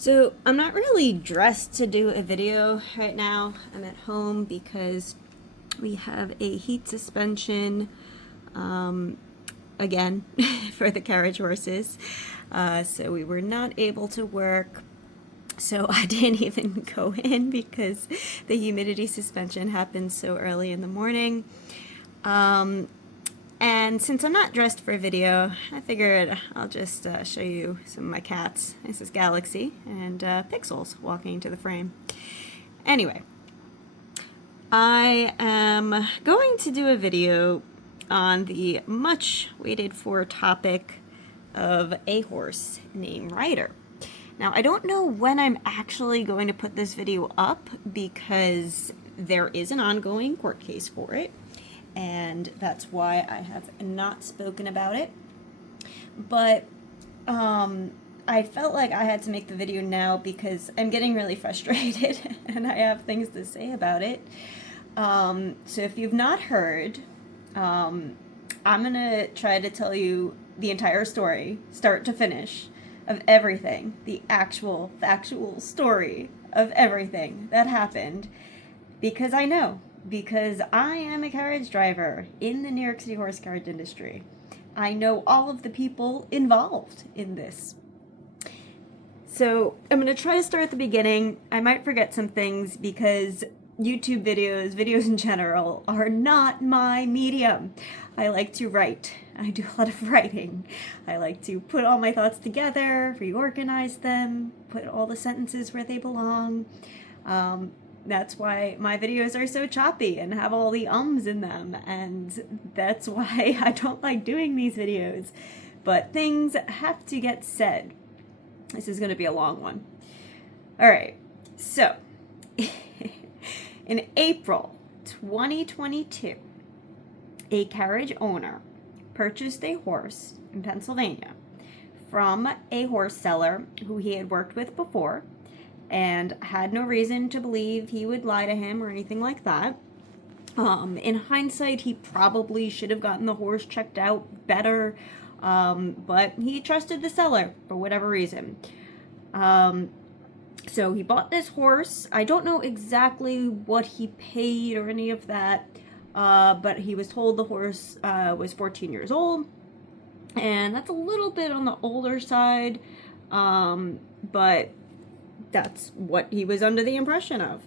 So I'm not really dressed to do a video right now. I'm at home because we have a heat suspension again for the carriage horses. So we were not able to work. So I didn't even go in because the humidity suspension happened so early in the morning. And since I'm not dressed for a video, I figured I'll just show you some of my cats. This is Galaxy and Pixels walking to the frame. Anyway, I am going to do a video on the much waited for topic of a horse named Ryder. Now, I don't know when I'm actually going to put this video up because there is an ongoing court case for it. And that's why I have not spoken about it. But I felt like I had to make the video now because I'm getting really frustrated and I have things to say about it. So if you've not heard, I'm going to try to tell you the entire story, start to finish, of everything, the actual factual story of everything that happened, because I know. Because I am a carriage driver in the New York City horse carriage industry. I know all of the people involved in this. So I'm going to try to start at the beginning. I might forget some things because YouTube videos in general, are not my medium. I like to write. I do a lot of writing. I like to put all my thoughts together, reorganize them, put all the sentences where they belong. That's why my videos are so choppy and have all the ums in them, and that's why I don't like doing these videos. But things have to get said. This is going to be a long one. Alright, so in April 2022, a carriage owner purchased a horse in Pennsylvania from a horse seller who he had worked with before, and had no reason to believe he would lie to him or anything like that. In hindsight, he probably should have gotten the horse checked out better, but he trusted the seller for whatever reason. So he bought this horse. I don't know exactly what he paid or any of that, but he was told the horse was 14 years old, and that's a little bit on the older side, but that's what he was under the impression of.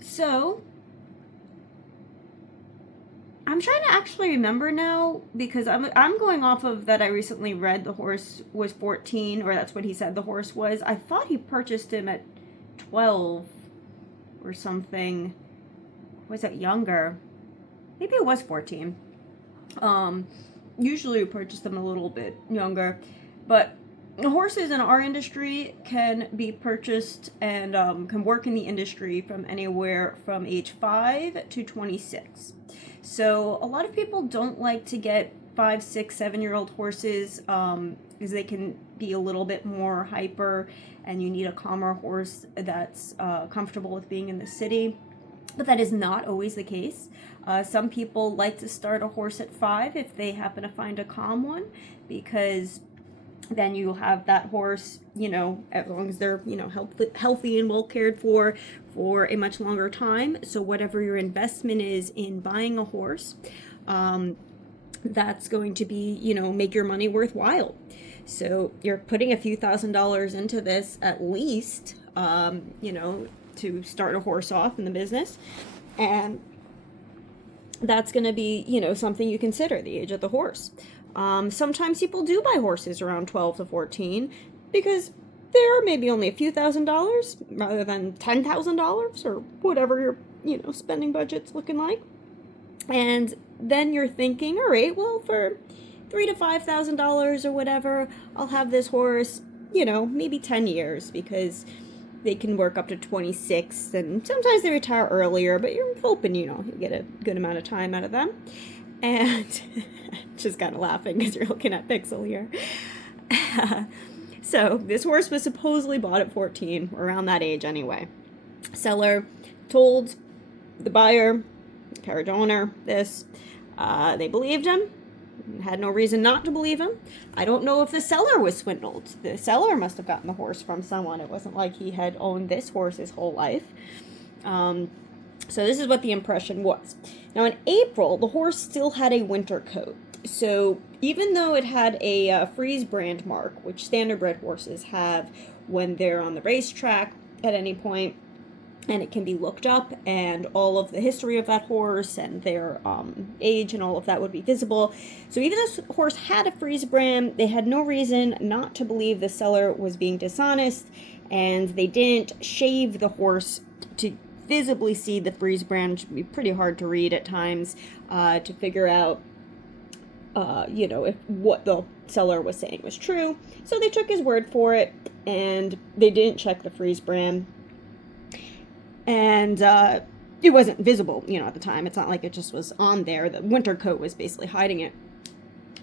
So I'm trying to actually remember now, because I'm going off of that I recently read the horse was 14, or that's what he said the horse was. I thought he purchased him at 12 or something. Was it younger? Maybe it was 14. Usually we purchase them a little bit younger, but horses in our industry can be purchased and can work in the industry from anywhere from age 5 to 26. So a lot of people don't like to get 5, 6, 7-year-old horses because they can be a little bit more hyper, and you need a calmer horse that's comfortable with being in the city. But that is not always the case. Some people like to start a horse at 5 if they happen to find a calm one, because then you'll have that horse, as long as they're, healthy and well cared for a much longer time. So whatever your investment is in buying a horse, that's going to be, make your money worthwhile. So you're putting a few $1,000s into this at least, to start a horse off in the business. And that's going to be, something you consider, the age of the horse. Sometimes people do buy horses around 12 to 14 because they're maybe only a few $1,000s rather than $10,000 or whatever your, spending budget's looking like. And then you're thinking, all right, well, for $3,000 to $5,000 or whatever, I'll have this horse, maybe 10 years, because they can work up to 26, and sometimes they retire earlier, but you're hoping, you get a good amount of time out of them. And just kind of laughing because you're looking at Pixel here. So this horse was supposedly bought at 14, around that age anyway. Seller told the buyer, the carriage owner, this. They believed him. Had no reason not to believe him. I don't know if the seller was swindled. The seller must have gotten the horse from someone. It wasn't like he had owned this horse his whole life. So this is what the impression was. Now in April, the horse still had a winter coat. So even though it had a freeze brand mark, which standardbred horses have when they're on the racetrack at any point, and it can be looked up, and all of the history of that horse and their age and all of that would be visible. So even though this horse had a freeze brand, they had no reason not to believe the seller was being dishonest, and they didn't shave the horse to visibly see the freeze brand, which would be pretty hard to read at times, to figure out if what the seller was saying was true. So they took his word for it, and they didn't check the freeze brand. And it wasn't visible, at the time. It's not like it just was on there. The winter coat was basically hiding it.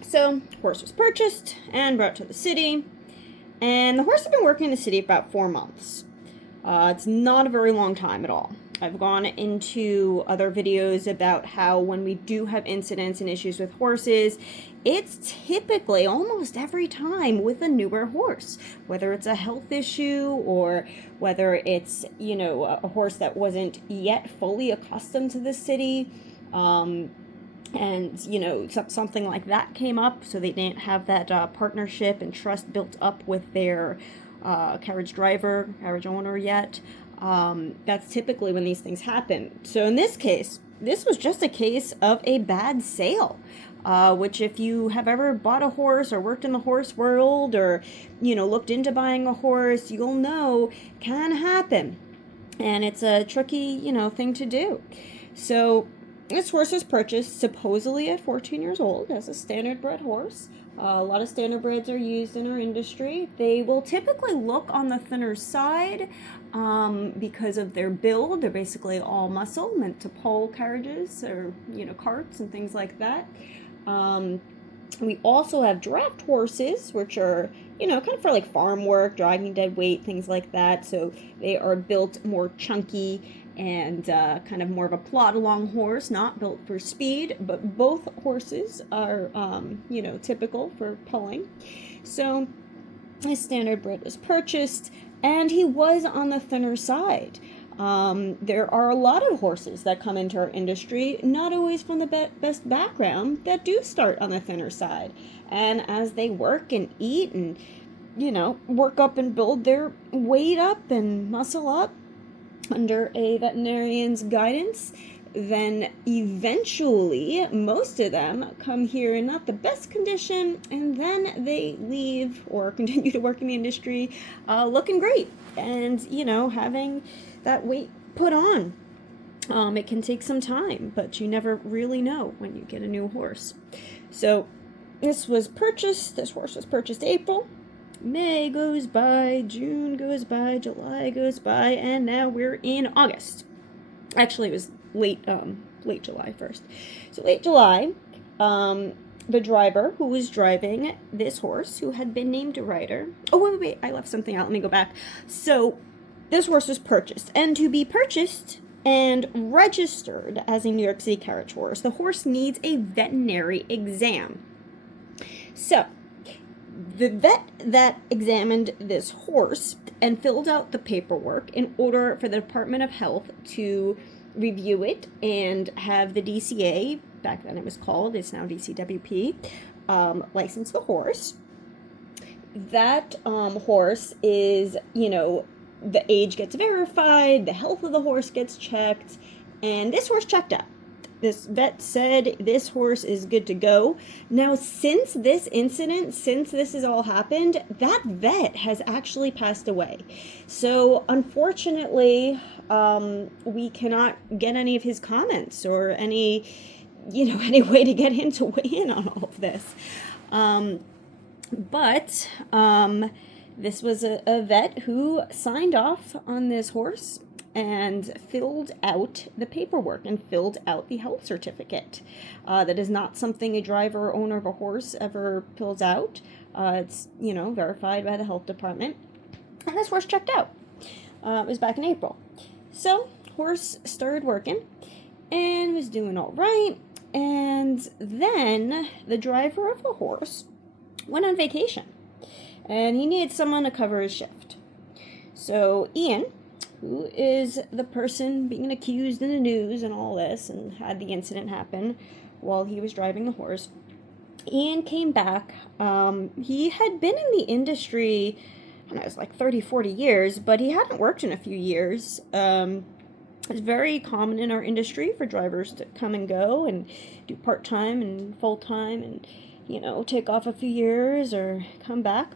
So, horse was purchased and brought to the city. And the horse had been working in the city about 4 months. It's not a very long time at all. I've gone into other videos about how when we do have incidents and issues with horses, it's typically almost every time with a newer horse, whether it's a health issue or whether it's, a horse that wasn't yet fully accustomed to the city. And something like that came up, so they didn't have that partnership and trust built up with their carriage driver, carriage owner yet. That's typically when these things happen. So in this case, this was just a case of a bad sale, which if you have ever bought a horse or worked in the horse world or, looked into buying a horse, you'll know can happen. And it's a tricky, thing to do. So this horse was purchased supposedly at 14 years old as a standard-bred horse. A lot of standardbreds are used in our industry. They will typically look on the thinner side because of their build. They're basically all muscle, meant to pull carriages or, carts and things like that. We also have draft horses, which are, kind of for like farm work, dragging dead weight, things like that. So they are built more chunky and kind of more of a plod-along horse, not built for speed, but both horses are, typical for pulling. So his standardbred was purchased, and he was on the thinner side. There are a lot of horses that come into our industry, not always from the best background, that do start on the thinner side. And as they work and eat and, work up and build their weight up and muscle up, under a veterinarian's guidance, then eventually most of them come here in not the best condition, and then they leave or continue to work in the industry looking great and, having that weight put on. It can take some time, but you never really know when you get a new horse. So this horse was purchased April. May goes by, June goes by, July goes by, and now we're in August. Actually, it was late July first. So late July, the driver who was driving this horse, who had been named Ryder. Oh, wait, I left something out. Let me go back. So this horse was purchased, and to be purchased and registered as a New York City Carriage horse, the horse needs a veterinary exam. So the vet that examined this horse and filled out the paperwork in order for the Department of Health to review it and have the DCA, back then it was called, it's now DCWP, license the horse. That horse is, the age gets verified, the health of the horse gets checked, and this horse checked out. This vet said this horse is good to go. Now, since this incident, since this has all happened, that vet has actually passed away. So, unfortunately, we cannot get any of his comments or any way to get him to weigh in on all of this. But this was a vet who signed off on this horse and filled out the paperwork and filled out the health certificate. That is not something a driver or owner of a horse ever fills out. It's, verified by the health department. And this horse checked out. It was back in April. So, horse started working and was doing all right. And then the driver of the horse went on vacation, and he needed someone to cover his shift. So Ian, who is the person being accused in the news and all this, and had the incident happen while he was driving the horse, Ian came back. He had been in the industry, I don't know, it was like 30, 40 years, but he hadn't worked in a few years. It's very common in our industry for drivers to come and go and do part-time and full-time and, take off a few years or come back.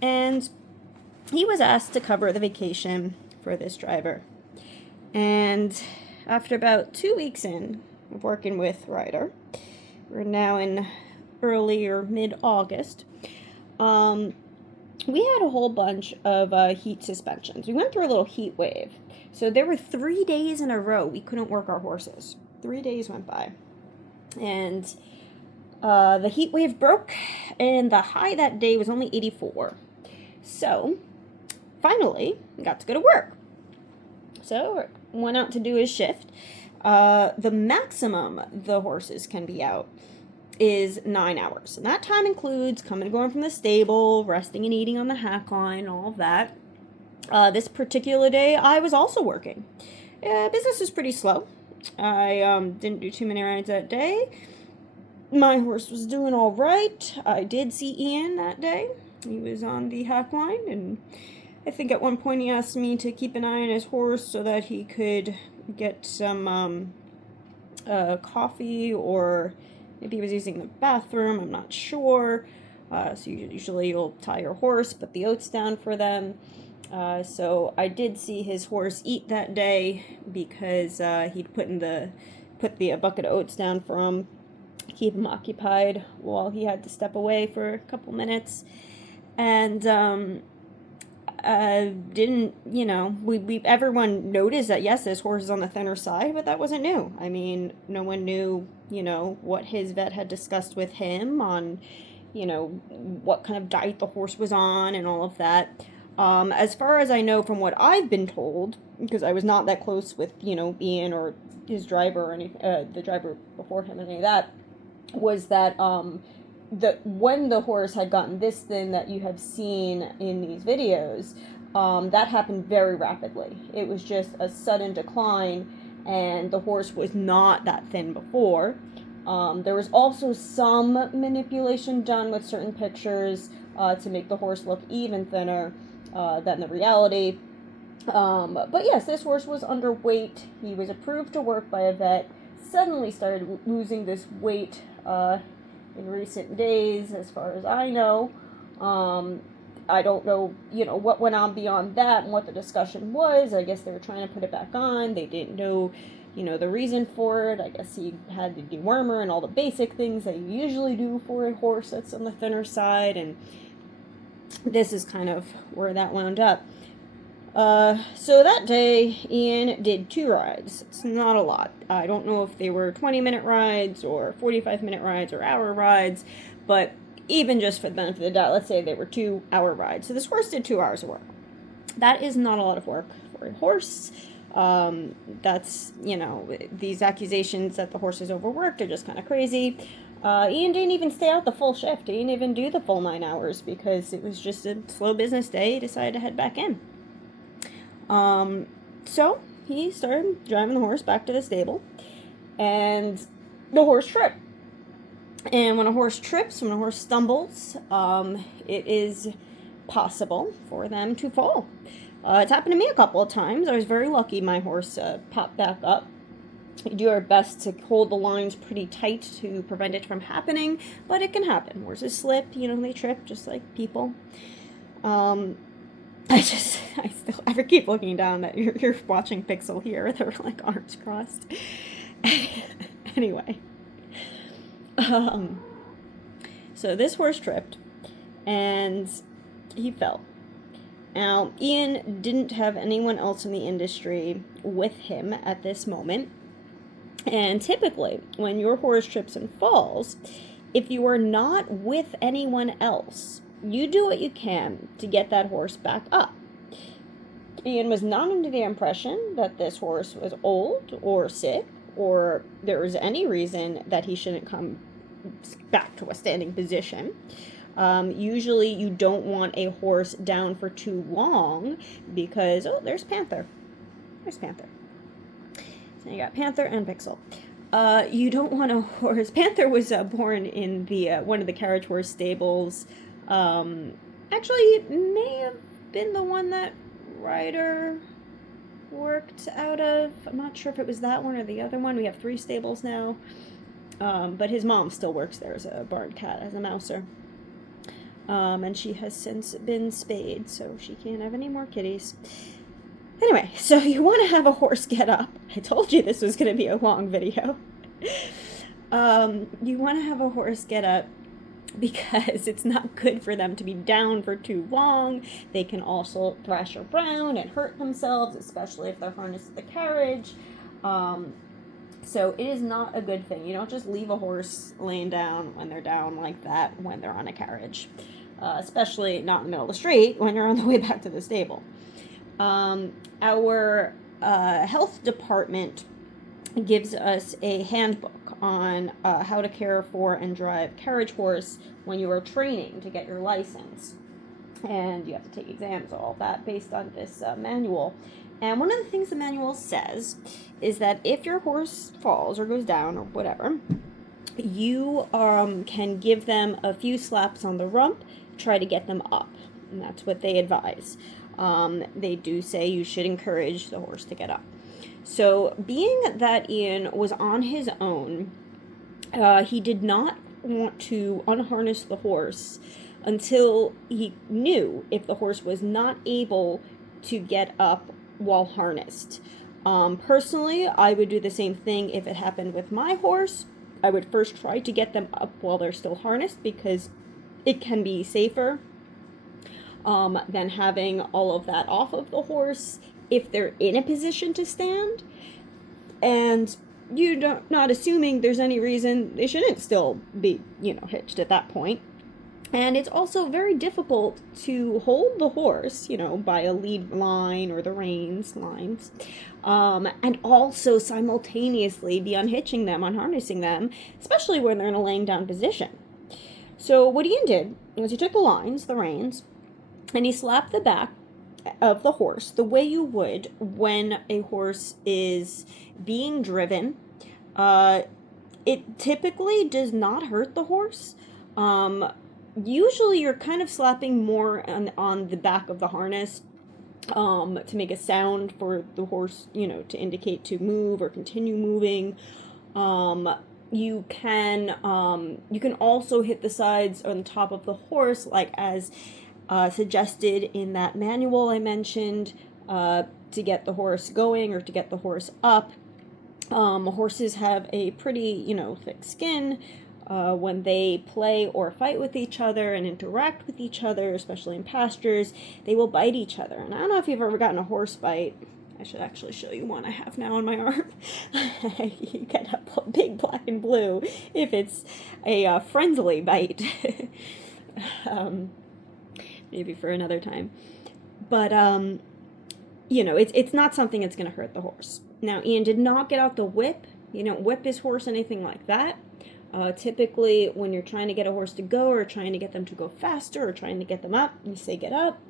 And he was asked to cover the vacation for this driver. And after about 2 weeks in of working with Ryder, we're now in early or mid-August, we had a whole bunch of heat suspensions. We went through a little heat wave. So there were 3 days in a row we couldn't work our horses. 3 days went by. And the heat wave broke, and the high that day was only 84. So finally, we got to go to work. So went out to do his shift. The maximum the horses can be out is 9 hours. And that time includes coming and going from the stable, resting and eating on the hack line, all of that. This particular day, I was also working. Business was pretty slow. I didn't do too many rides that day. My horse was doing all right. I did see Ian that day. He was on the hack line, and I think at one point he asked me to keep an eye on his horse so that he could get some coffee, or maybe he was using the bathroom. I'm not sure. So usually you'll tie your horse, put the oats down for them. So I did see his horse eat that day because he'd put the bucket of oats down for him, keep him occupied while he had to step away for a couple minutes. And everyone noticed that, yes, this horse is on the thinner side, but that wasn't new. I mean, no one knew, what his vet had discussed with him on, what kind of diet the horse was on and all of that. As far as I know from what I've been told, because I was not that close with, Ian or his driver or the driver before him and any of that, was that, when the horse had gotten this thin that you have seen in these videos, that happened very rapidly. It was just a sudden decline, and the horse was not that thin before. There was also some manipulation done with certain pictures to make the horse look even thinner than the reality. But yes, this horse was underweight. He was approved to work by a vet, suddenly started losing this weight in recent days, as far as I know. I don't know, what went on beyond that and what the discussion was. I guess they were trying to put it back on. They didn't know, the reason for it. I guess he had the dewormer and all the basic things that you usually do for a horse that's on the thinner side, and this is kind of where that wound up. So that day, Ian did 2 rides. It's not a lot. I don't know if they were 20-minute rides or 45-minute rides or hour rides, but even just for the benefit of the doubt, let's say they were 2-hour rides. So this horse did 2 hours of work. That is not a lot of work for a horse. That's, these accusations that the horse is overworked are just kind of crazy. Ian didn't even stay out the full shift. He didn't even do the full 9 hours because it was just a slow business day. He decided to head back in. So he started driving the horse back to the stable, and the horse tripped. And when a horse trips, when a horse stumbles, it is possible for them to fall. It's happened to me a couple of times. I was very lucky my horse popped back up. We do our best to hold the lines pretty tight to prevent it from happening, but it can happen. Horses slip, they trip just like people. I ever keep looking down that you're watching Pixel here with her arms crossed. Anyway, so this horse tripped, and he fell. Now, Ian didn't have anyone else in the industry with him at this moment, and typically, when your horse trips and falls, if you are not with anyone else, you do what you can to get that horse back up. Ian was not under the impression that this horse was old or sick or there is any reason that he shouldn't come back to a standing position. Usually you don't want a horse down for too long because, oh, there's Panther. There's Panther. So you got Panther and Pixel. You don't want a horse. Panther was born in the one of the carriage horse stables. Actually, it may have been the one that Ryder worked out of. I'm not sure if it was that one or the other one. We have 3 stables now. But his mom still works there as a barn cat, as a mouser. And she has since been spayed, so she can't have any more kitties. Anyway, so you want to have a horse get up. I told you this was going to be a long video. You want to have a horse get up because it's not good for them to be down for too long. They can also thrash around and hurt themselves, especially if they're harnessed to the carriage. So it is not a good thing. You don't just leave a horse laying down when they're down like that when they're on a carriage. Especially not in the middle of the street when you're on the way back to the stable. Our health department gives us a handbook on how to care for and drive carriage horse when you are training to get your license. And you have to take exams, all that based on this manual. And one of the things the manual says is that if your horse falls or goes down or whatever, you can give them a few slaps on the rump, try to get them up. And that's what they advise. They do say you should encourage the horse to get up. So being that Ian was on his own, he did not want to unharness the horse until he knew if the horse was not able to get up while harnessed. Personally, I would do the same thing if it happened with my horse. I would first try to get them up while they're still harnessed because it can be safer than having all of that off of the horse if they're in a position to stand. And you're not assuming there's any reason they shouldn't still be, hitched at that point. And it's also very difficult to hold the horse, by a lead line or the lines, and also simultaneously be unhitching them, unharnessing them, especially when they're in a laying down position. So what Ian did was he took the lines, the reins, and he slapped the back of the horse the way you would when a horse is being driven. It typically does not hurt the horse. Usually you're kind of slapping more on the back of the harness to make a sound for the horse, to indicate to move or continue moving. You can also hit the sides on top of the horse, like as suggested in that manual I mentioned, to get the horse going or to get the horse up. Horses have a pretty, thick skin. When they play or fight with each other and interact with each other, especially in pastures, they will bite each other. And I don't know if you've ever gotten a horse bite. I should actually show you one I have now on my arm. You get a big black and blue if it's a friendly bite. Maybe for another time. But, it's not something that's going to hurt the horse. Now, Ian did not get out the whip. You don't whip his horse, anything like that. Typically, when you're trying to get a horse to go or trying to get them to go faster or trying to get them up, you say get up.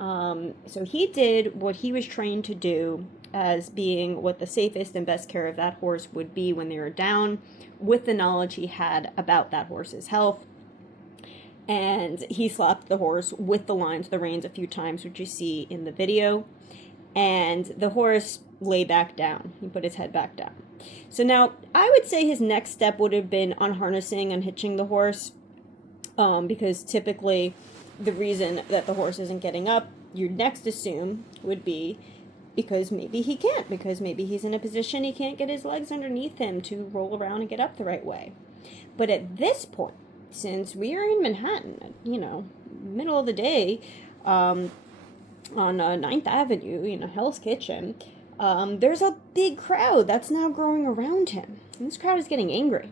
So he did what he was trained to do as being what the safest and best care of that horse would be when they were down, with the knowledge he had about that horse's health. And he slapped the horse with the lines, the reins a few times, which you see in the video. And the horse lay back down. He put his head back down. So now, I would say his next step would have been unharnessing and hitching the horse, because typically the reason that the horse isn't getting up, you'd next assume, would be because maybe he can't, because maybe he's in a position he can't get his legs underneath him to roll around and get up the right way. But at this point, since we are in Manhattan, middle of the day, on 9th Avenue, Hell's Kitchen, there's a big crowd that's now growing around him. And this crowd is getting angry.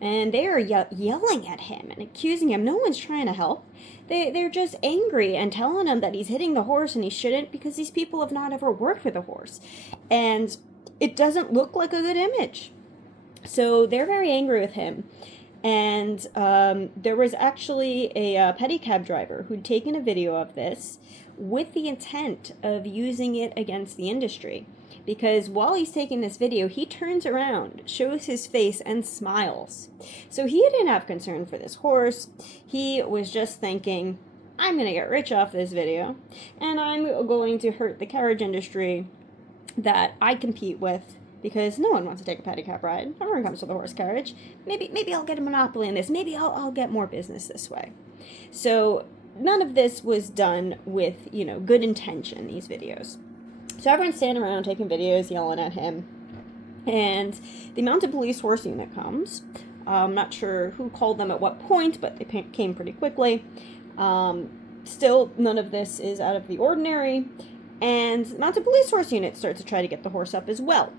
And they are yelling at him and accusing him. No one's trying to help. They're just angry and telling him that he's hitting the horse and he shouldn't, because these people have not ever worked with a horse. And it doesn't look like a good image. So they're very angry with him. And there was actually a pedicab driver who'd taken a video of this with the intent of using it against the industry. Because while he's taking this video, he turns around, shows his face, and smiles. So he didn't have concern for this horse. He was just thinking, I'm going to get rich off this video, and I'm going to hurt the carriage industry that I compete with, because no one wants to take a pedicab ride. Everyone comes to the horse carriage. Maybe I'll get a monopoly in this. Maybe I'll get more business this way. So none of this was done with, good intention, these videos. So everyone's standing around taking videos, yelling at him. And the mounted police horse unit comes. I'm not sure who called them at what point, but they came pretty quickly. Still, none of this is out of the ordinary. And the mounted police horse unit starts to try to get the horse up as well.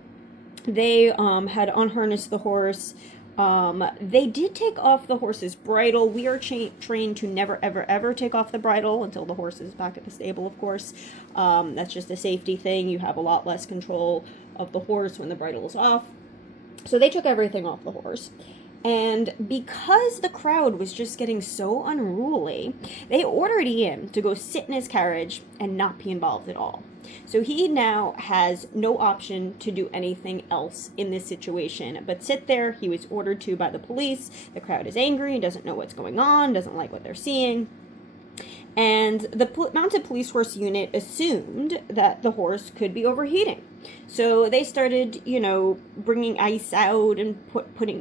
They had unharnessed the horse. They did take off the horse's bridle. We are trained to never, ever, ever take off the bridle until the horse is back at the stable, of course. That's just a safety thing. You have a lot less control of the horse when the bridle is off. So they took everything off the horse. And because the crowd was just getting so unruly, they ordered Ian to go sit in his carriage and not be involved at all. So he now has no option to do anything else in this situation but sit there. He was ordered to by the police. The crowd is angry, doesn't know what's going on, doesn't like what they're seeing. And the mounted police horse unit assumed that the horse could be overheating. So they started, bringing ice out and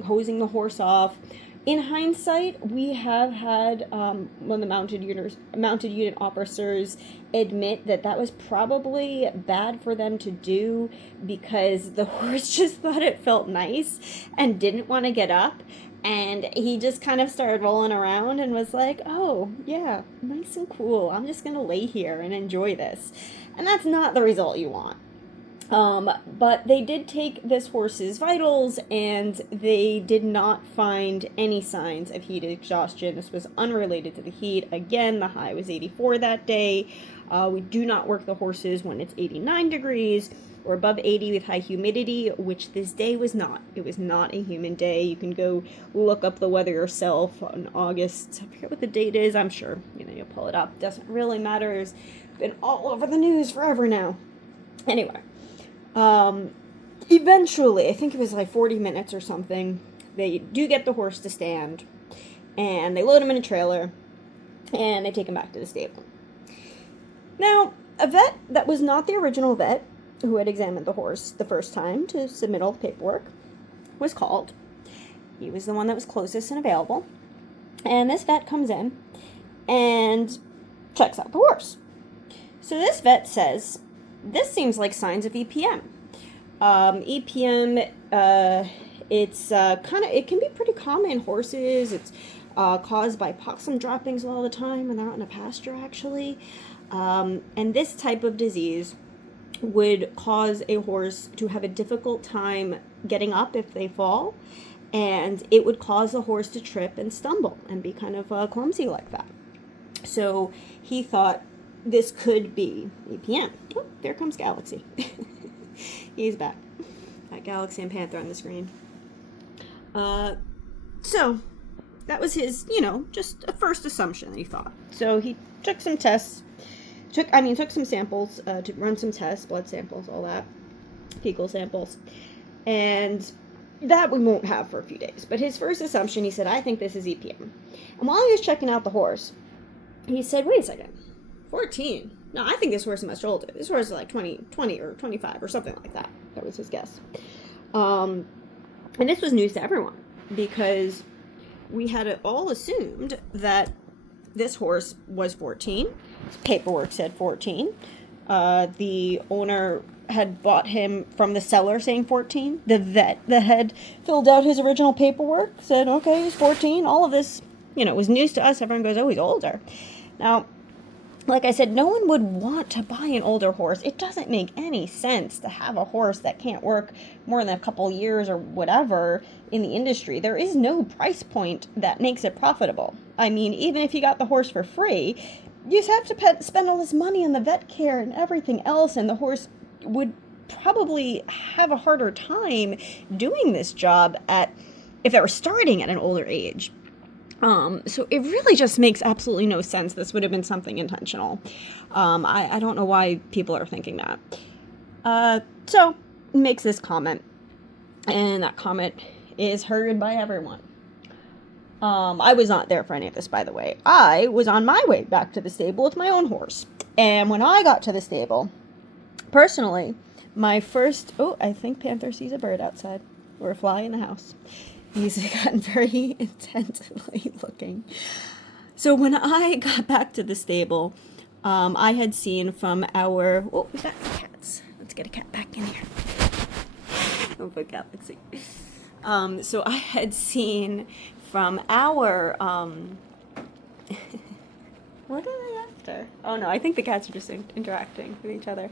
hosing the horse off. In hindsight, we have had one of the mounted unit officers admit that was probably bad for them to do, because the horse just thought it felt nice and didn't want to get up. And he just kind of started rolling around and was like, oh, yeah, nice and cool. I'm just going to lay here and enjoy this. And that's not the result you want. But they did take this horse's vitals, and they did not find any signs of heat exhaustion. This was unrelated to the heat. Again, the high was 84 that day. We do not work the horses when it's 89 degrees or above 80 with high humidity, which this day was not. It was not a humid day. You can go look up the weather yourself on August. I forget what the date is. I'm sure, you'll pull it up. Doesn't really matter. It's been all over the news forever now. Anyway. Eventually, I think it was like 40 minutes or something, they do get the horse to stand, and they load him in a trailer, and they take him back to the stable. Now, a vet that was not the original vet who had examined the horse the first time to submit all the paperwork was called. He was the one that was closest and available, and this vet comes in and checks out the horse. So this vet says, this seems like signs of EPM. EPM, it can be pretty common in horses. It's caused by possum droppings all the time when they're out in a pasture, actually. And this type of disease would cause a horse to have a difficult time getting up if they fall, and it would cause the horse to trip and stumble and be kind of clumsy like that. So he thought this could be EPM. Oh, there comes Galaxy. He's back. Got Galaxy and Panther on the screen. So that was his, just a first assumption that he thought. So he took some tests. Took some samples to run some tests, blood samples, all that, fecal samples, and that we won't have for a few days. But his first assumption, he said, I think this is EPM. And while he was checking out the horse, he said, wait a second, 14? No, I think this horse is much older. This horse is like 20 or 25 or something like that. That was his guess. And this was news to everyone, because we had all assumed that this horse was 14. His paperwork said 14. The owner had bought him from the seller saying 14. The vet that had filled out his original paperwork said, okay, he's 14. All of this, was news to us. Everyone goes, oh, he's older. Now, like I said, no one would want to buy an older horse. It doesn't make any sense to have a horse that can't work more than a couple years or whatever in the industry. There is no price point that makes it profitable. I mean, even if you got the horse for free, you just have to spend all this money on the vet care and everything else, and the horse would probably have a harder time doing this job if they were starting at an older age. So it really just makes absolutely no sense. This would have been something intentional. I don't know why people are thinking that. So makes this comment, and that comment is heard by everyone. I was not there for any of this, by the way. I was on my way back to the stable with my own horse. And when I got to the stable, personally, my first... Oh, I think Panther sees a bird outside. Or a fly in the house. He's gotten very intensely looking. So when I got back to the stable, I had seen from our... Oh, we got cats. Let's get a cat back in here. Oh, my cat, let's see. So I had seen from our... What are they after? Oh, no, I think the cats are just interacting with each other.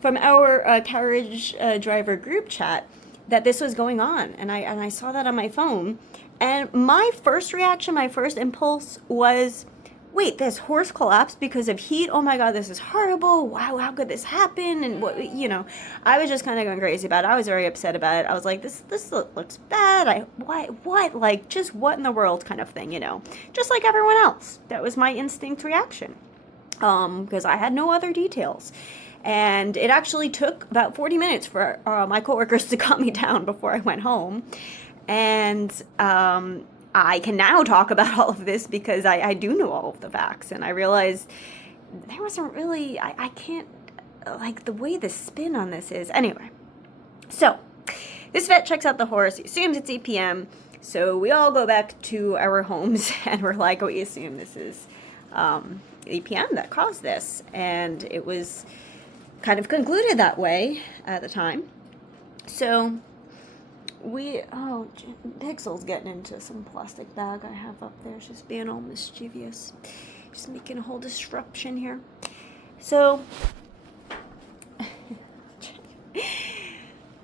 From our carriage driver group chat, that this was going on, and I saw that on my phone, and my first reaction, my first impulse was, wait, this horse collapsed because of heat? Oh my God, this is horrible. Wow, how could this happen? And what, I was just kind of going crazy about it. I was very upset about it. I was like, this looks bad. What? Like, just what in the world kind of thing, just like everyone else. That was my instinct reaction, because I had no other details. And it actually took about 40 minutes for my coworkers to calm me down before I went home. And I can now talk about all of this because I do know all of the facts. And I realized there wasn't really, I can't, like, the way the spin on this is. Anyway, so this vet checks out the horse. He assumes it's 8 p.m. So we all go back to our homes and we're like, we assume this is 8 p.m. that caused this. And it was kind of concluded that way at the time. So Pixel's getting into some plastic bag I have up there. She's being all mischievous. Just making a whole disruption here. So,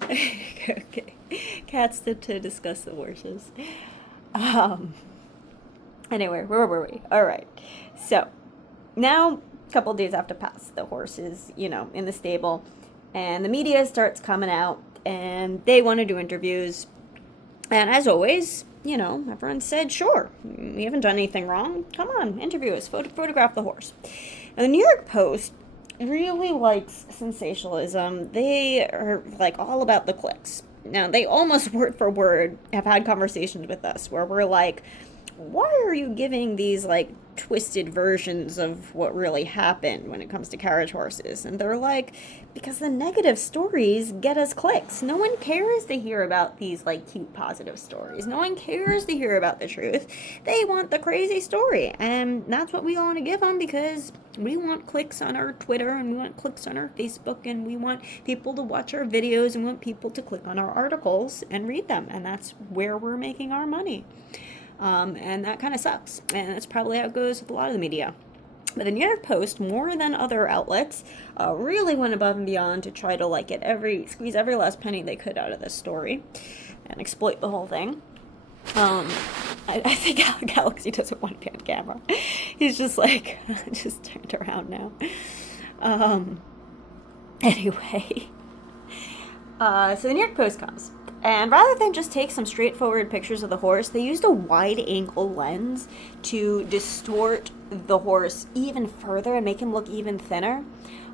okay. Cats to discuss the horses. Anyway, where were we? All right. So, now... couple days after pass, the horse is, in the stable, and the media starts coming out, and they want to do interviews, and as always, everyone said, sure, we haven't done anything wrong, come on, interview us, photograph the horse. And the New York Post really likes sensationalism. They are, like, all about the clicks. Now, they almost word for word have had conversations with us where we're like, why are you giving these, like, twisted versions of what really happened when it comes to carriage horses? And they're like, because the negative stories get us clicks. No one cares to hear about these, like, cute positive stories. No one cares to hear about the truth. They want the crazy story, and that's what we want to give them, because we want clicks on our Twitter, and we want clicks on our Facebook, and we want people to watch our videos, and we want people to click on our articles and read them, and that's where we're making our money. And that kind of sucks. And that's probably how it goes with a lot of the media. But the New York Post, more than other outlets, really went above and beyond to try to, like, squeeze every last penny they could out of this story and exploit the whole thing. I think Galaxy does a one-pan camera. He's just like, just turned around now. Anyway. So the New York Post comes. And rather than just take some straightforward pictures of the horse, they used a wide-angle lens to distort the horse even further and make him look even thinner.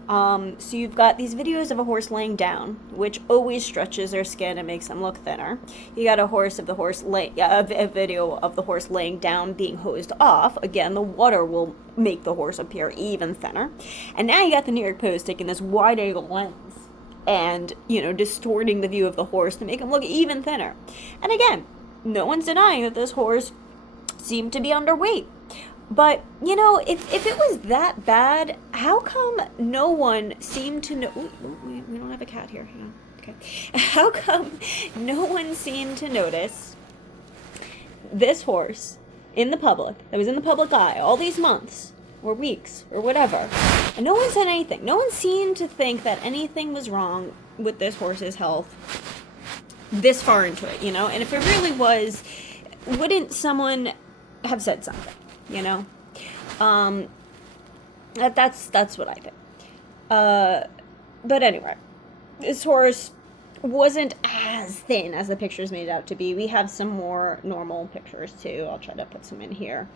So you've got these videos of a horse laying down, which always stretches their skin and makes them look thinner. You got a video of the horse laying down being hosed off. Again, the water will make the horse appear even thinner. And now you got the New York Post taking this wide-angle lens and, distorting the view of the horse to make him look even thinner. And again, no one's denying that this horse seemed to be underweight. But, if it was that bad, how come no one seemed to know... we don't have a cat here. Hang on. Okay. How come no one seemed to notice this horse in the public, that was in the public eye all these months, or weeks, or whatever, and no one said anything? No one seemed to think that anything was wrong with this horse's health this far into it, And if it really was, wouldn't someone have said something, That's what I think. But anyway, this horse wasn't as thin as the pictures made it out to be. We have some more normal pictures too. I'll try to put some in here.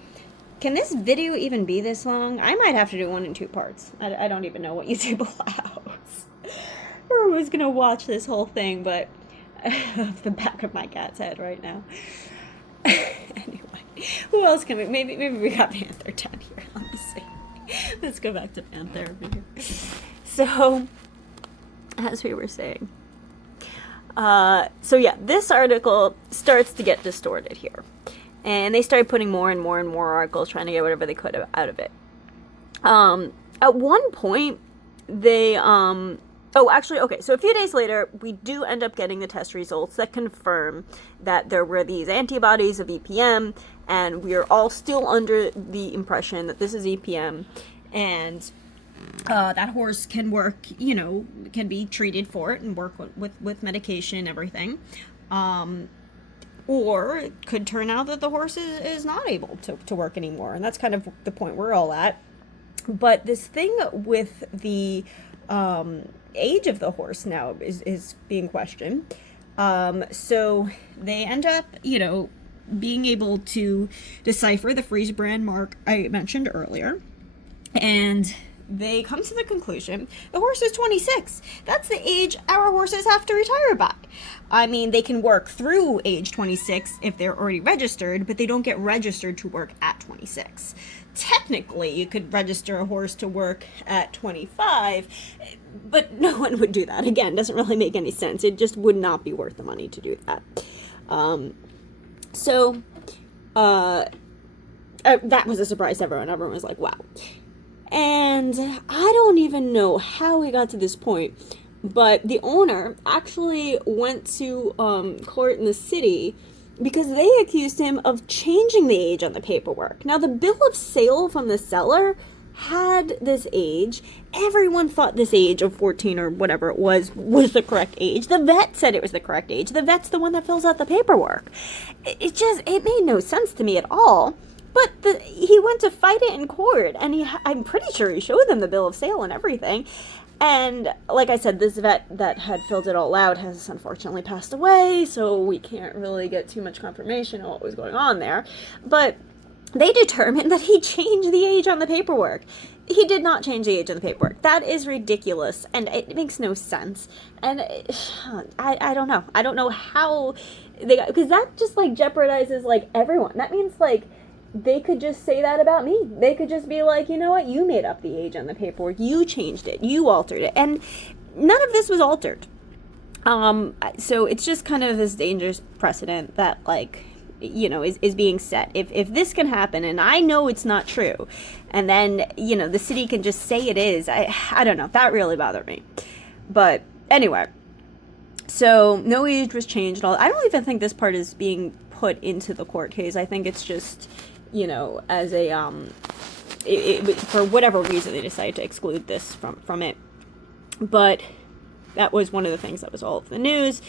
Can this video even be this long? I might have to do 1 and 2 parts. I don't even know what YouTube allows. Or who's gonna watch this whole thing, but off the back of my cat's head right now. Anyway, who else can we? Maybe we got Panther down here. Let me see. Let's go back to Panther over here. So, as we were saying, so yeah, this article starts to get distorted here. And they started putting more and more and more articles trying to get whatever they could out of it. At one point, they, oh, actually, okay, so a few days later, we do end up getting the test results that confirm that there were these antibodies of EPM, and we are all still under the impression that this is EPM, and that horse can work, you know, can be treated for it and work with medication and everything. Or it could turn out that the horse is not able to work anymore, and that's kind of the point we're all at. But this thing with the age of the horse now is being questioned. So they end up, you know, being able to decipher the Frise brand mark I mentioned earlier, and they come to the conclusion the horse is 26. That's the age our horses have to retire by. I mean, they can work through age 26 if they're already registered, but they don't get registered to work at 26. Technically, you could register a horse to work at 25, but no one would do that. Again, doesn't really make any sense. It just would not be worth the money to do that. That was a surprise to everyone. Everyone was like, wow. And I don't even know how we got to this point, but the owner actually went to court in the city because they accused him of changing the age on the paperwork. Now, the bill of sale from the seller had this age. Everyone thought this age of 14 or whatever it was the correct age. The vet said it was the correct age. The vet's the one that fills out the paperwork. It made no sense to me at all. But he went to fight it in court, and I'm pretty sure he showed them the bill of sale and everything. And like I said, this vet that had filled it all out has unfortunately passed away, so we can't really get too much confirmation on what was going on there. But they determined that he changed the age on the paperwork. He did not change the age on the paperwork. That is ridiculous, and it makes no sense. And I don't know. I don't know how they got, because that just like jeopardizes like everyone. That means like they could just say that about me. They could just be like, you know what, you made up the age on the paperwork, you changed it, you altered it, and none of this was altered. So it's just kind of this dangerous precedent that, like, you know, is being set. If this can happen, and I know it's not true, and then, you know, the city can just say it is, I don't know, that really bothered me. But anyway, so no age was changed at all. I don't even think this part is being put into the court case. I think it's just, you know, as a for whatever reason they decided to exclude this from it. But that was one of the things that was all of the news.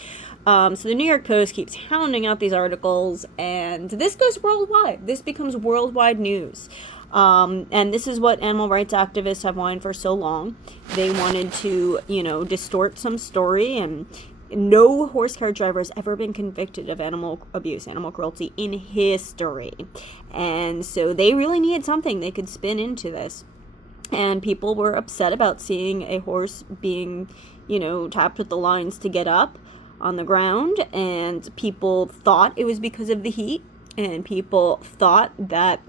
So the New York Post keeps hounding out these articles, and this goes worldwide. This becomes worldwide news. And this is what animal rights activists have wanted for so long. They wanted to, you know, distort some story, and no horse carriage driver has ever been convicted of animal abuse, animal cruelty in history. And so they really needed something they could spin into this. And people were upset about seeing a horse being, you know, tapped with the lines to get up on the ground. And people thought it was because of the heat. And people thought that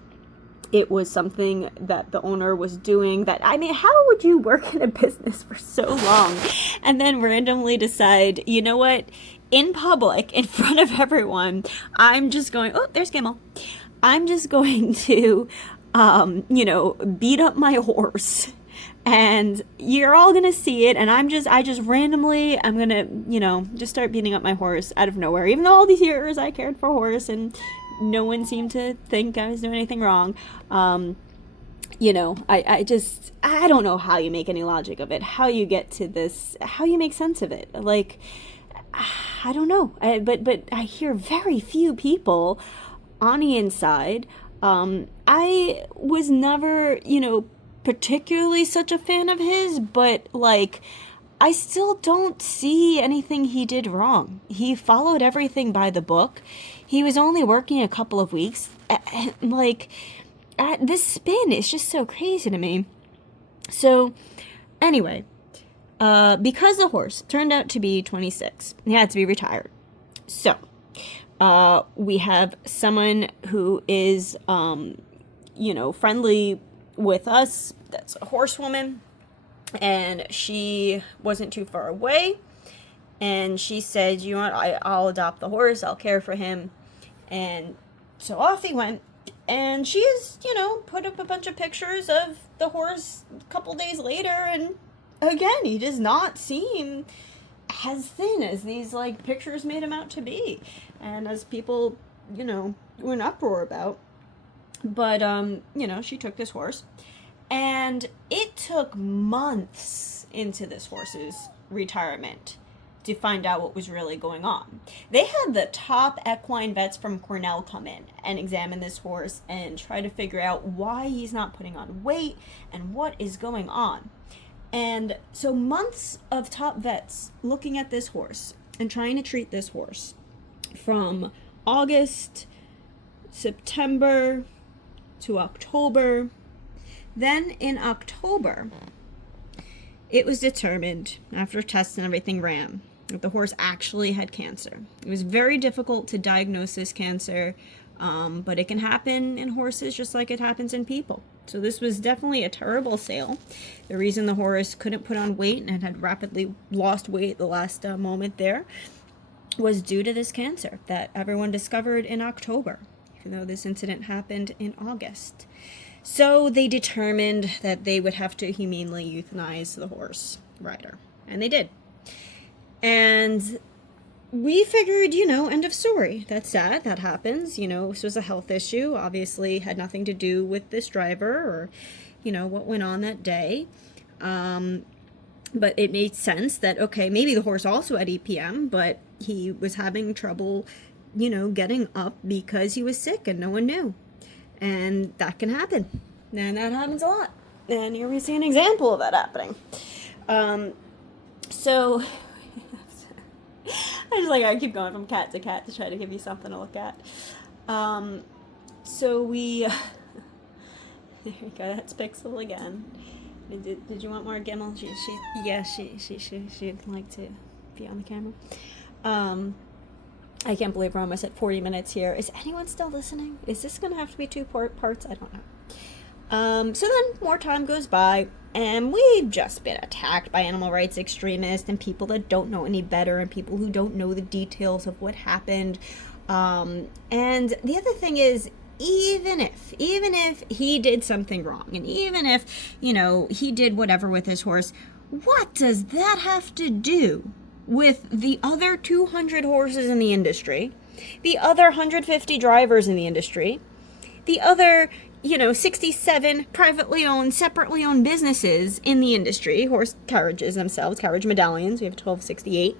it was something that the owner was doing. That, I mean, how would you work in a business for so long and then randomly decide, you know what, in public, in front of everyone, I'm just going, oh, there's Kimmel. I'm just going to, you know, beat up my horse, and you're all going to see it. And I just randomly, I'm going to, you know, just start beating up my horse out of nowhere, even though all these years I cared for a horse and no one seemed to think I was doing anything wrong. You know, I don't know how you make any logic of it, how you get to this, how you make sense of it. Like, I don't know. But I hear very few people on the inside. I was never, you know, particularly such a fan of his, but like, I still don't see anything he did wrong. He followed everything by the book. He was only working a couple of weeks. Like, this spin is just so crazy to me. So, anyway, because the horse turned out to be 26, he had to be retired. So, we have someone who is, friendly with us. That's a horsewoman. And she wasn't too far away. And she said, you know what, I'll adopt the horse. I'll care for him. And so off he went. And she's, put up a bunch of pictures of the horse a couple days later. And again, he does not seem as thin as these, pictures made him out to be. And as people, were in uproar about. But, she took this horse. And it took months into this horse's retirement to find out what was really going on. They had the top equine vets from Cornell come in and examine this horse and try to figure out why he's not putting on weight and what is going on. And so months of top vets looking at this horse and trying to treat this horse from August, September to October. Then in October, it was determined, after tests and everything ran, that the horse actually had cancer. It was very difficult to diagnose this cancer, but it can happen in horses just like it happens in people. So this was definitely a terrible sale. The reason the horse couldn't put on weight and had rapidly lost weight the last moment there was due to this cancer that everyone discovered in October, even though this incident happened in August. So they determined that they would have to humanely euthanize the horse, Ryder. And they did. And we figured, end of story. That's sad. That happens. This was a health issue. Obviously had nothing to do with this driver or, what went on that day. But it made sense that, okay, maybe the horse also had EPM, but he was having trouble, getting up because he was sick and no one knew. And that can happen. And that happens a lot. And here we see an example of that happening. So, I keep going from cat to cat to try to give you something to look at. So we, there you go, that's Pixel again. Did you want more Gimmel? She'd like to be on the camera. I can't believe we're almost at 40 minutes here. Is anyone still listening? Is this going to have to be two parts? I don't know. So then more time goes by, and we've just been attacked by animal rights extremists and people that don't know any better and people who don't know the details of what happened. And the other thing is, even if he did something wrong, and even if, he did whatever with his horse, what does that have to do with the other 200 horses in the industry, the other 150 drivers in the industry, the other, 67 privately owned, separately owned businesses in the industry, horse carriages themselves, carriage medallions, we have 1268.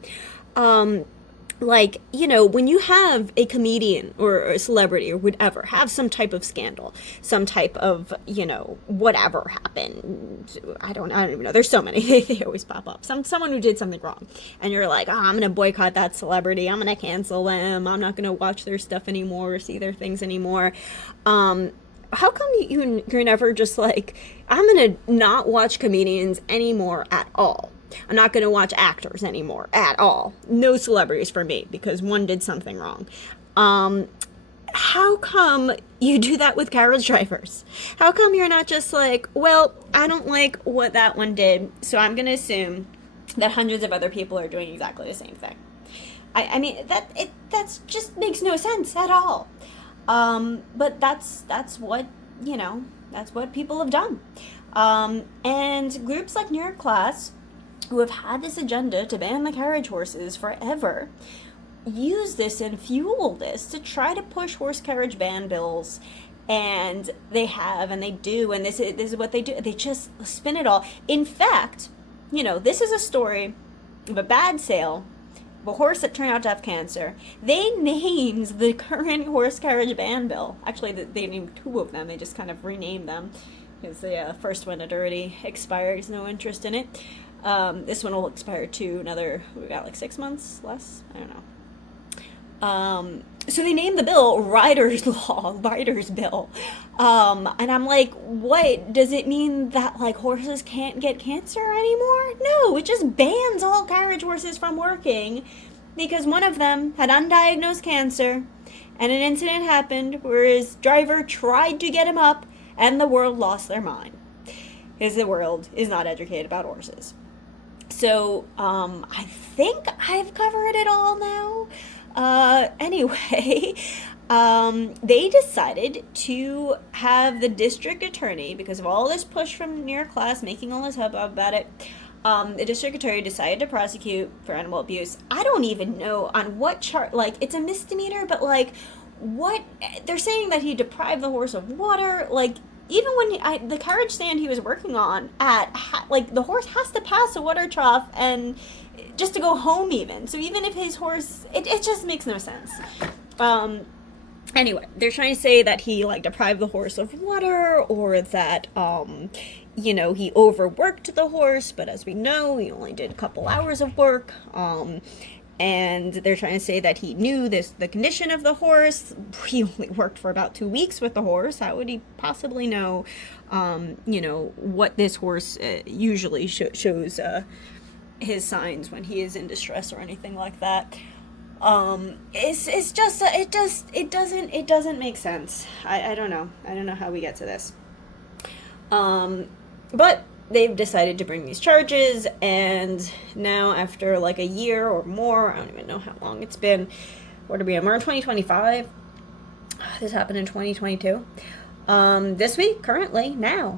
When you have a comedian or a celebrity or whatever have some type of scandal, some type of, whatever happened, I don't even know, there's so many, they always pop up, someone who did something wrong, and you're like, I'm going to boycott that celebrity, I'm going to cancel them, I'm not going to watch their stuff anymore, or see their things anymore. How come you're never just like, I'm going to not watch comedians anymore at all? I'm not going to watch actors anymore at all. No celebrities for me because one did something wrong. How come you do that with carriage drivers? How come you're not just like, well, I don't like what that one did, so I'm going to assume that hundreds of other people are doing exactly the same thing? I mean, that just makes no sense at all. But that's what, that's what people have done. And groups like New York Class, who have had this agenda to ban the carriage horses forever, use this and fuel this to try to push horse carriage ban bills. And they have, and they do, and this is what they do. They just spin it all. In fact, this is a story of a bad sale of a horse that turned out to have cancer. They named the current horse carriage ban bill. Actually, they named two of them. They just kind of renamed them because the first one had already expired. There's no interest in it. This one will expire to another, we got like 6 months less? I don't know. So they named the bill Ryders Law, Ryders Bill. And I'm like, what? Does it mean that, like, horses can't get cancer anymore? No, it just bans all carriage horses from working because one of them had undiagnosed cancer and an incident happened where his driver tried to get him up and the world lost their mind because the world is not educated about horses. So, I think I've covered it all now. Anyway, they decided to have the district attorney, because of all this push from New York class making all this hubbub about it, the district attorney decided to prosecute for animal abuse. I don't even know on what chart, like, it's a misdemeanor, but, like, what, they're saying that he deprived the horse of water, like, even when the carriage stand he was working on like, the horse has to pass a water trough and just to go home even. So even if his horse, it just makes no sense. Anyway, they're trying to say that he, like, deprived the horse of water, or that, he overworked the horse, but as we know, he only did a couple hours of work. And they're trying to say that he knew the condition of the horse. He only worked for about 2 weeks with the horse. How would he possibly know, what this horse usually shows his signs when he is in distress or anything like that? It doesn't make sense. I don't know. I don't know how we get to this. But they've decided to bring these charges, and now after like a year or more, I don't even know how long it's been. What are we in? We're in 2025. This happened in 2022. This week, currently, now,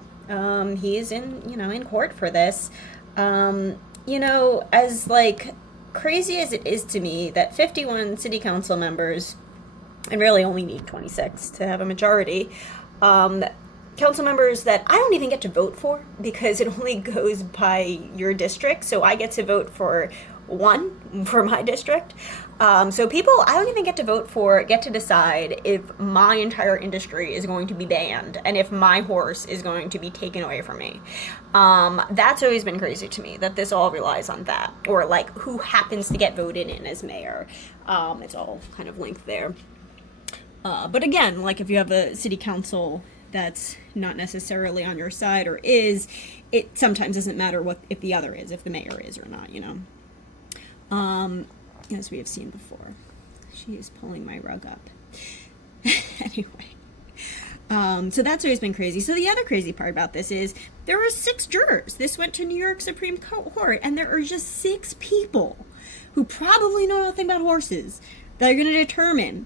he is in court for this. As, like, crazy as it is to me that 51 city council members, and really only need 26 to have a majority, council members that I don't even get to vote for because it only goes by your district. So I get to vote for one for my district. So people I don't even get to vote for get to decide if my entire industry is going to be banned and if my horse is going to be taken away from me. That's always been crazy to me, that this all relies on that, or like who happens to get voted in as mayor. It's all kind of linked there. But again, like if you have a city council that's not necessarily on your side or is, it sometimes doesn't matter if the other is, if the mayor is or not, as we have seen before. She is pulling my rug up. Anyway, so that's always been crazy. So the other crazy part about this is there were 6 jurors. This went to New York Supreme Court, and there are just 6 people who probably know nothing about horses that are going to determine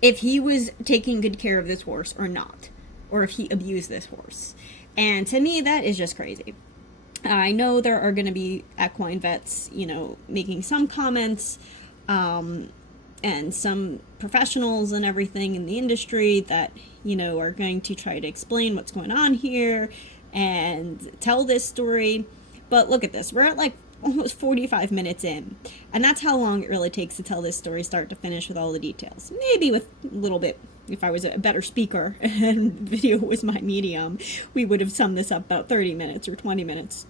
if he was taking good care of this horse or not, or if he abused this horse. And to me, that is just crazy. I know there are going to be equine vets, making some comments, and some professionals and everything in the industry that, are going to try to explain what's going on here and tell this story. But look at this. We're at like almost 45 minutes in, and that's how long it really takes to tell this story start to finish with all the details. Maybe with a little bit, if I was a better speaker and video was my medium, we would have summed this up about 30 minutes or 20 minutes.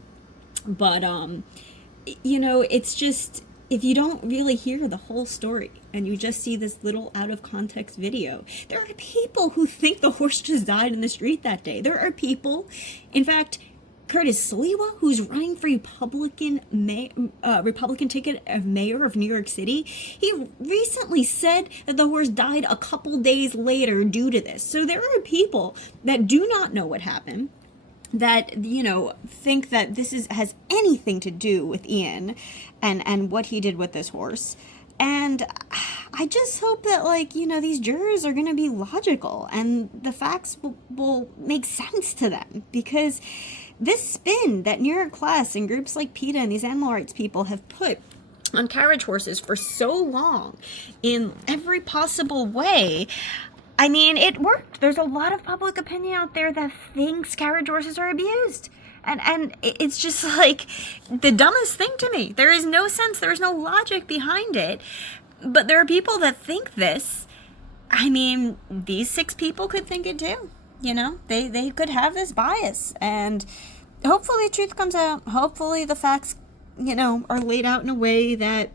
But it's just, if you don't really hear the whole story and you just see this little out of context video, there are people who think the horse just died in the street that day. There are people, in fact, Curtis Sliwa, who's running for Republican ticket of mayor of New York City, he recently said that the horse died a couple days later due to this. So there are people that do not know what happened, that, think that this has anything to do with Ian and what he did with this horse. And I just hope that, these jurors are going to be logical and the facts will make sense to them, because this spin that New York class and groups like PETA and these animal rights people have put on carriage horses for so long in every possible way, I mean, it worked. There's a lot of public opinion out there that thinks carriage horses are abused. And it's just like the dumbest thing to me. There is no sense, there is no logic behind it. But there are people that think this. I mean, these 6 people could think it too. They could have this bias. And hopefully the truth comes out. Hopefully the facts, are laid out in a way that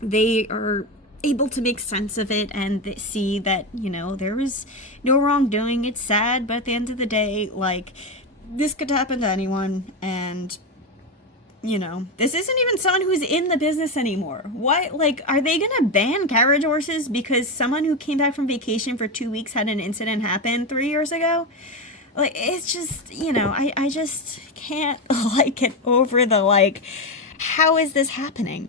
they are able to make sense of it and see that, there was no wrongdoing. It's sad, but at the end of the day, like, this could happen to anyone, and this isn't even someone who's in the business anymore. Why, like, are they gonna ban carriage horses because someone who came back from vacation for 2 weeks had an incident happen 3 years ago? Like, it's just, I just can't, like, get over the, like, how is this happening?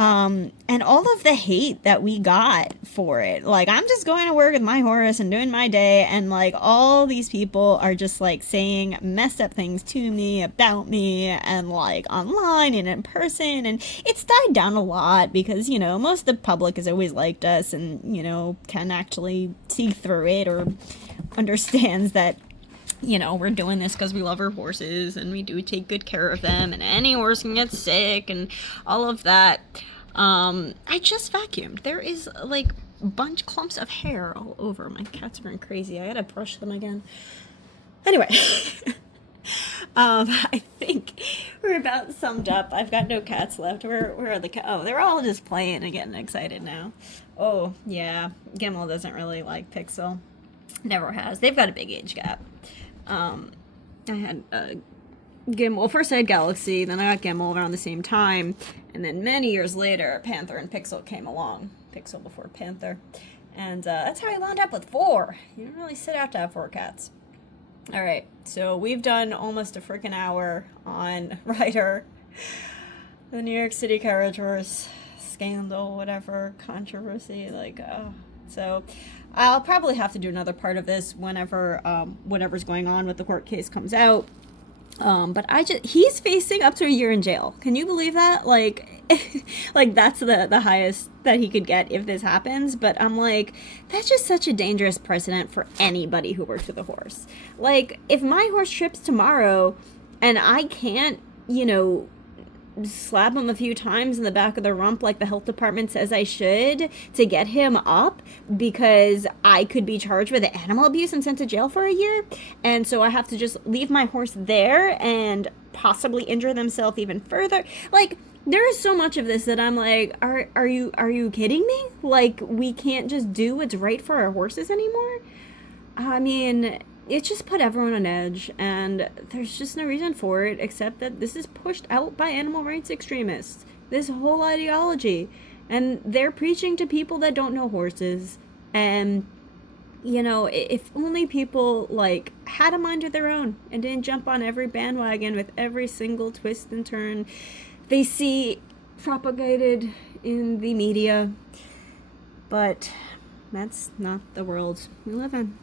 And all of the hate that we got for it. Like, I'm just going to work with my horse and doing my day, and, like, all these people are just, like, saying messed up things to me, about me, and, like, online and in person, and it's died down a lot because, most of the public has always liked us and, can actually see through it or understands that we're doing this because we love our horses and we do take good care of them, and any horse can get sick and all of that. I just vacuumed. There is like clumps of hair all over. My cats are going crazy. I gotta brush them again. Anyway, I think we're about summed up. I've got no cats left. Where are the cats? Oh, they're all just playing and getting excited now. Oh, yeah. Gimel doesn't really like Pixel. Never has. They've got a big age gap. I had Gimel. First I had Galaxy, then I got Gimel around the same time, and then many years later, Panther and Pixel came along. Pixel before Panther. And that's how I wound up with 4. You don't really set out to have 4 cats. Alright, so we've done almost a freaking hour on Ryder, the New York City Carriage horse scandal, whatever, controversy, so I'll probably have to do another part of this whenever whatever's going on with the court case comes out. But he's facing up to a year in jail. Can you believe that? Like, like that's the highest that he could get if this happens. But I'm like, that's just such a dangerous precedent for anybody who works with a horse. Like, if my horse trips tomorrow and I can't, slap him a few times in the back of the rump like the health department says I should to get him up, because I could be charged with animal abuse and sent to jail for a year, and so I have to just leave my horse there and possibly injure themselves even further. Like, there is so much of this that I'm like, are you kidding me? Like, we can't just do what's right for our horses anymore? I mean, it just put everyone on edge, and there's just no reason for it except that this is pushed out by animal rights extremists, this whole ideology, and they're preaching to people that don't know horses. And if only people like had a mind of their own and didn't jump on every bandwagon with every single twist and turn they see propagated in the media. But that's not the world we live in.